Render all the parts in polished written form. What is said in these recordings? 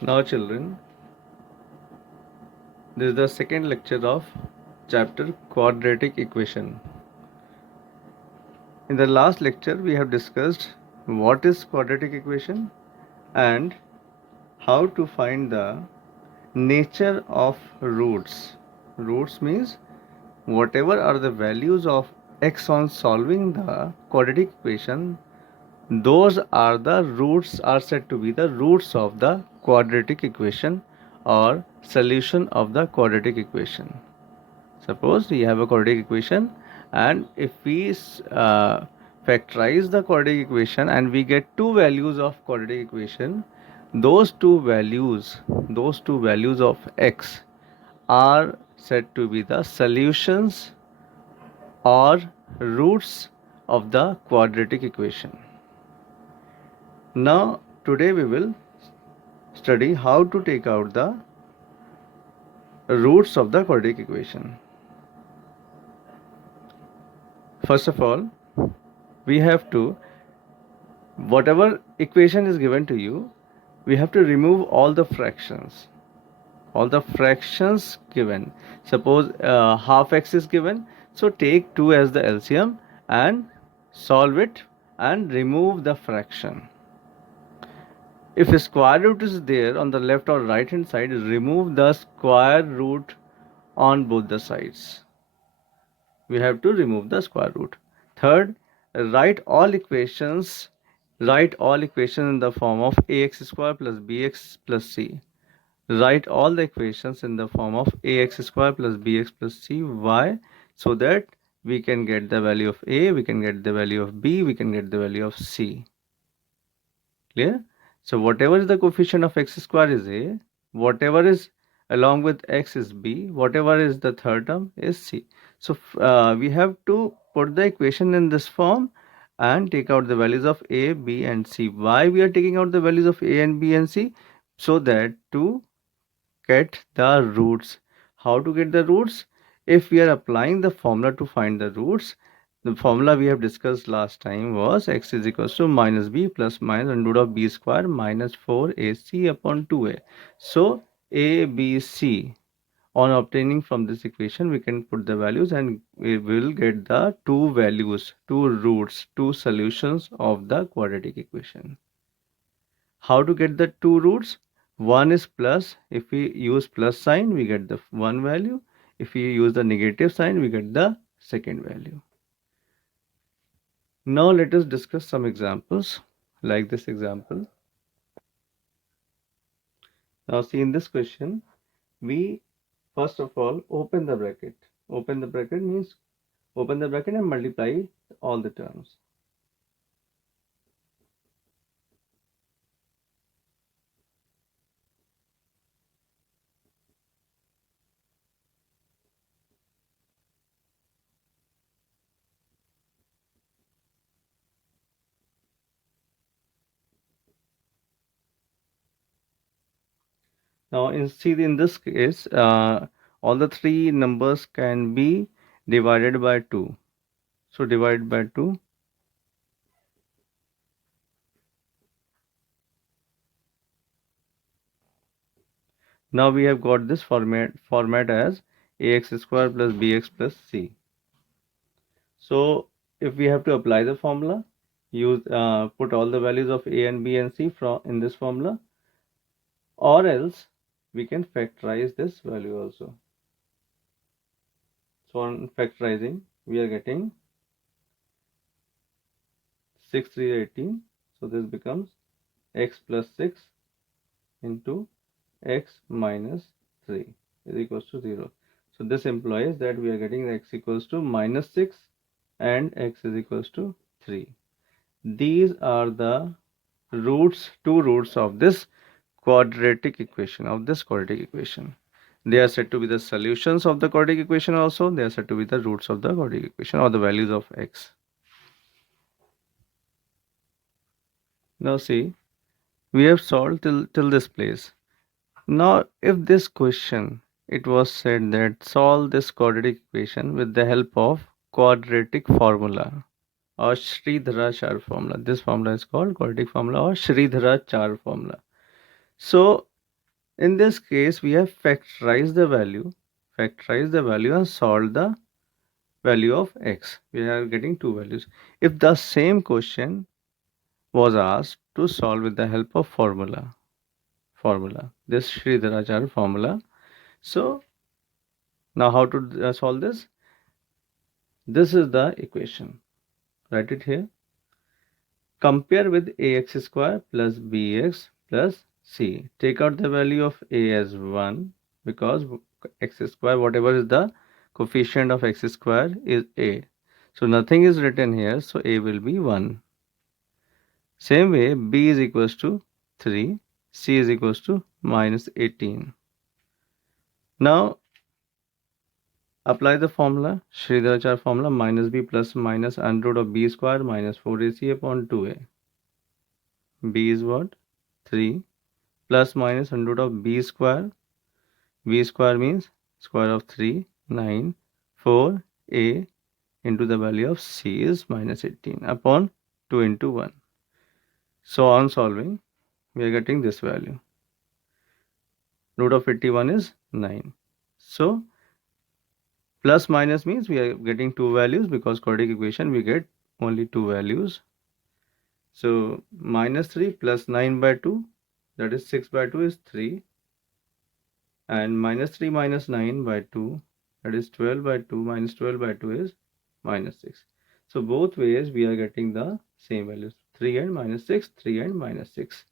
Now, children, this is the second lecture of chapter quadratic equation. In the last lecture, we have discussed what is quadratic equation and how to find the nature of roots. Roots means whatever are the values of x on solving the quadratic equation, those are the roots are said to be the roots of the quadratic equation or solution of the quadratic equation. Suppose we have a quadratic equation, and if we factorize the quadratic equation and we get two values of quadratic equation, those two values of x are said to be the solutions or roots of the quadratic equation. Now, today we will study how to take out the roots of the quadratic equation. First of all, we have to, whatever equation is given to you, we have to remove all the fractions. All the fractions given. Suppose half x is given, so take 2 as the LCM and solve it and remove the fraction. If a square root is there on the left or right hand side, remove the square root on both the sides. We have to remove the square root. Third, write all equations in the form of ax square plus bx plus c. Write all the equations in the form of ax square plus bx plus c. Why? So that we can get the value of a, we can get the value of b, we can get the value of c. Clear? So whatever is the coefficient of x square is a, whatever is along with x is b, whatever is the third term is c. So we have to put the equation in this form and take out the values of a, b and c. Why we are taking out the values of a and b and c? So that to get the roots. How to get the roots? If we are applying the formula to find the roots, the formula we have discussed last time was x is equals to minus b plus minus under root of b square minus 4ac upon 2a. So a, b, c. On obtaining from this equation, we can put the values and we will get the two values, two roots, two solutions of the quadratic equation. How to get the two roots? One is plus. If we use plus sign, we get the one value. If we use the negative sign, we get the second value. Now let us discuss some examples like this example. Now see, in this question, we first of all open the bracket. Open the bracket means open the bracket and multiply all the terms. Now in this case, all the three numbers can be divided by 2. So divide by 2. Now we have got this format as ax square plus bx plus c. So if we have to apply the formula, use put all the values of a and b and c from in this formula, or else we can factorize this value also. So on factorizing, we are getting 6 3 18. So this becomes x plus 6 into x minus 3 is equals to 0. So this implies that we are getting x equals to minus 6 and x is equals to 3. These are the roots, two roots of this quadratic equation, They are said to be the solutions of the quadratic equation also. They are said to be the roots of the quadratic equation or the values of x. Now see, we have solved till this place. Now if this question, it was said that solve this quadratic equation with the help of quadratic formula or Sridharacharya formula. This formula is called quadratic formula or Sridharacharya formula. So In this case, we have factorized the value and solved the value of x. We are getting two values. If the same question was asked to solve with the help of formula, this Sridharacharya formula. So now how to solve this? This is the equation. Write it here. Compare with ax square plus bx plus c. Take out the value of a as 1 because x square, whatever is the coefficient of x square, is a. So nothing is written here, so a will be 1. Same way, b is equals to 3, c is equals to minus 18. Now apply the formula, Sridharacharya formula, minus b plus minus under root of b square minus 4ac upon 2a. b is what? 3 plus minus under root of b square. b square means square of 3, 9, 4, a into the value of c is minus 18 upon 2 into 1. So on solving, we are getting this value. Root of 81 is 9. So plus minus means we are getting two values because quadratic equation we get only two values. So minus 3 plus 9 by 2, that is 6 by 2 is 3, and minus 3 minus 9 by 2, that is 12 by 2 minus 12 by 2 is minus 6. So both ways we are getting the same values, 3 and minus 6, 3 and minus 6.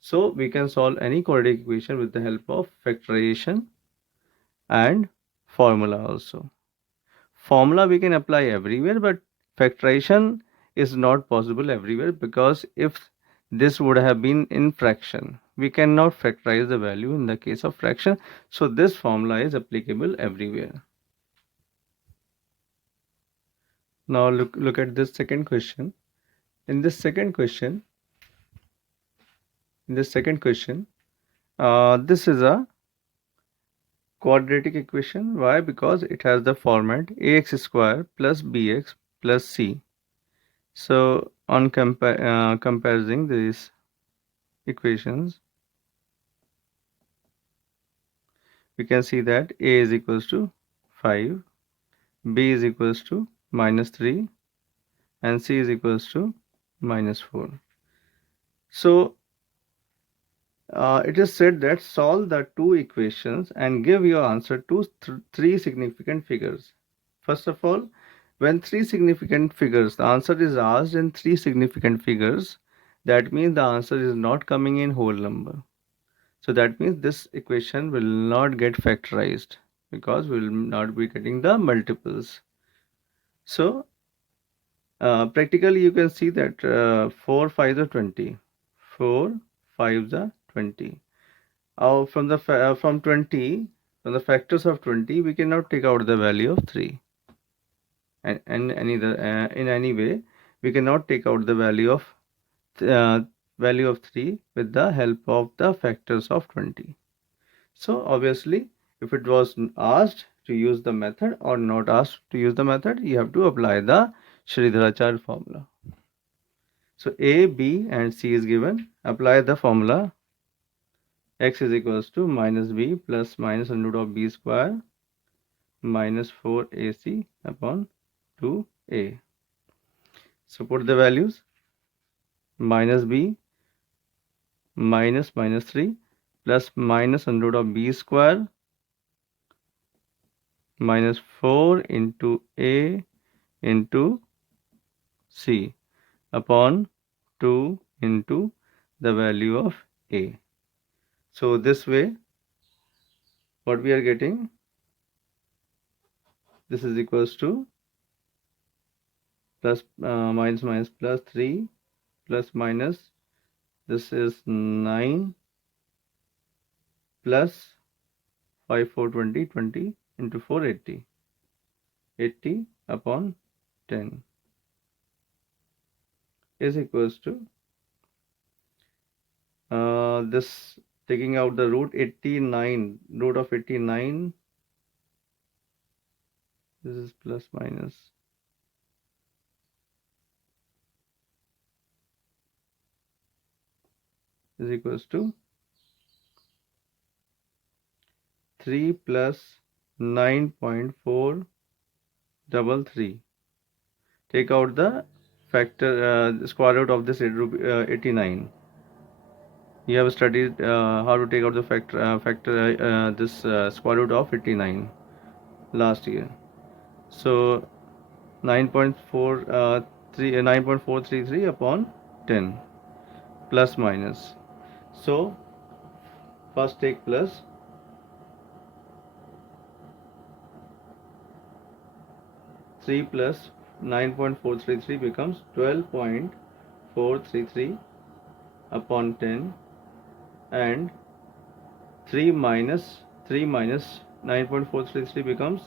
So we can solve any quadratic equation with the help of factorization and formula also. Formula we can apply everywhere, but factorization is not possible everywhere because if this would have been in fraction, we cannot factorize the value in the case of fraction. So this formula is applicable everywhere. Now look at this second question. In this second question, this is a quadratic equation. Why? Because it has the format ax square plus bx plus c. So on comparing these equations, we can see that a is equals to 5, b is equals to minus 3, and c is equals to minus 4. So it is said that solve the two equations and give your answer to three significant figures. First of all, when three significant figures, the answer is asked in three significant figures, that means the answer is not coming in whole number. So that means this equation will not get factorized because we will not be getting the multiples. So practically you can see that 4 5s are 20. 4 5s are 20. From the from 20, from the factors of 20, we cannot take out the value of 3. And in any way, we cannot take out the value of 3 with the help of the factors of 20. So obviously, if it was asked to use the method or not asked to use the method, you have to apply the Sridharacharya formula. So A, B and C is given. Apply the formula. X is equals to minus B plus minus under root of B square minus 4AC upon 2A. So put the values. Minus B minus minus 3 plus minus under root of B square minus 4 into A into C upon 2 into the value of A. So this way, what we are getting, this is equals to plus minus minus plus 3 plus minus, this is 9 plus 5 4 20 20 into 4 80 80 upon 10 is equals to this, taking out the root 89, root of 89, this is plus minus, is equals to 3 plus 9.433. Take out the factor square root of this 89. You have studied how to take out the factor this square root of 89 last year. So 9.433 upon 10 plus minus. So first take plus, 3 plus 9.433 becomes 12.433 upon 10, and 3 minus 9.433 becomes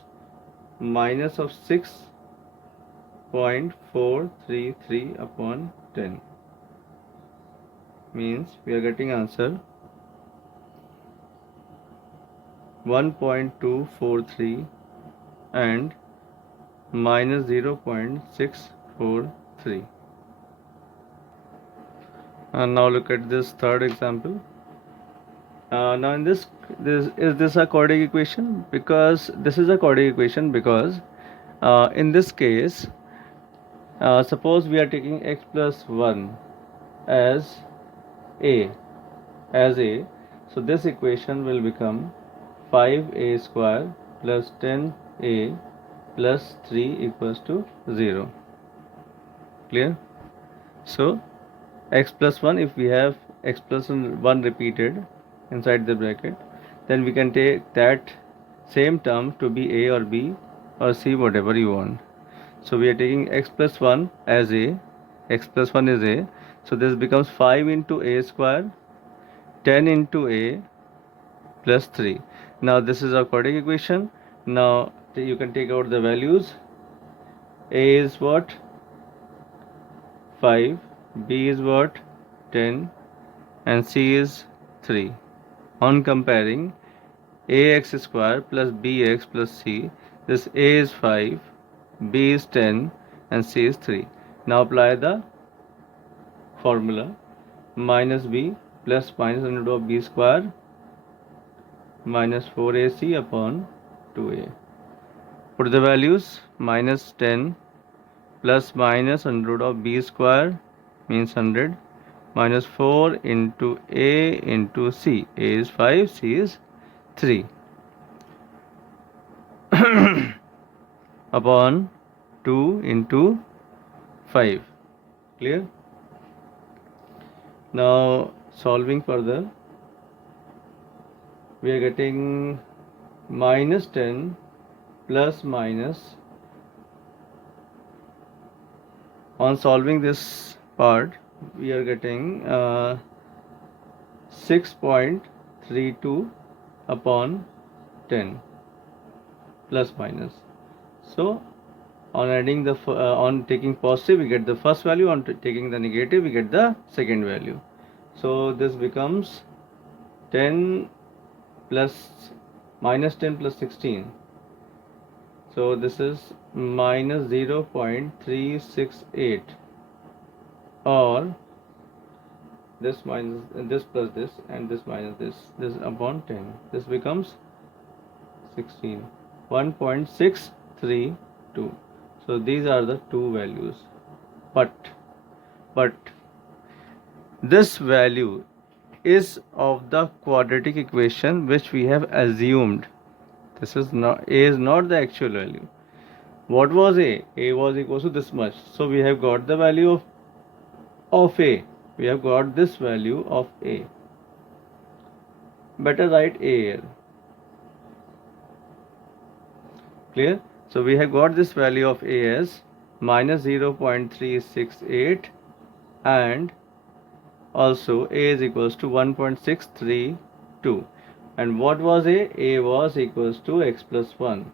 minus of 6.433 upon 10, means we are getting answer 1.243 and minus 0.643. And now look at this third example. Now in this is this a quadratic equation? Because this is a quadratic equation because in this case, suppose we are taking x plus 1 as a, so this equation will become 5a square plus 10a plus 3 equals to 0. Clear? So x plus 1, if we have x plus 1 repeated inside the bracket, then we can take that same term to be a or b or c, whatever you want. So we are taking x plus 1 as a, x plus 1 is a, so this becomes 5 into a square, 10 into a plus 3. Now this is our quadratic equation. Now you can take out the values. A is what? 5, b is what? 10, and c is 3. On comparing ax square plus bx plus c, this a is 5, b is 10, and c is 3. Now apply the formula. Minus b plus minus under root of b square minus 4ac upon 2a. Put the values. Minus 10 plus minus under root of b square means 100, minus 4 into a into c. A is 5, c is 3 upon 2 into 5. Clear? Now solving further, we are getting minus 10 plus minus. On solving this part, we are getting 6.32 upon 10 plus minus. So on adding the on taking positive, we get the first value. On taking the negative, we get the second value. So this becomes 10 plus minus 10 plus 16. So this is minus 0.368, or this minus this plus this and this minus this upon 10. This becomes 16, 1.632. So these are the two values, but this value is of the quadratic equation which we have assumed. This is not, a is not the actual value. What was a? A was equal to this much. So we have got the value of a. We have got this value of a. Better write a here. Clear? So we have got this value of a as minus 0.368, and also a is equals to 1.632. And what was a? A was equals to x plus 1.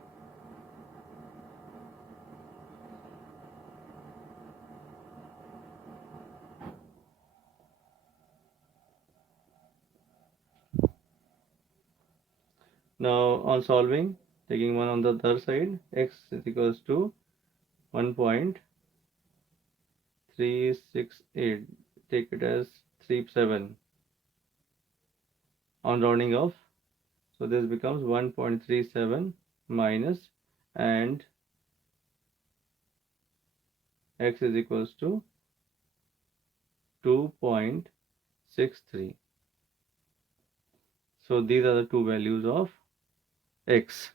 Now on solving, taking 1 on the other side, x is equals to 1.368. Take it as 37 on rounding off. So this becomes 1.37 minus, and x is equals to 2.63. So these are the two values of x.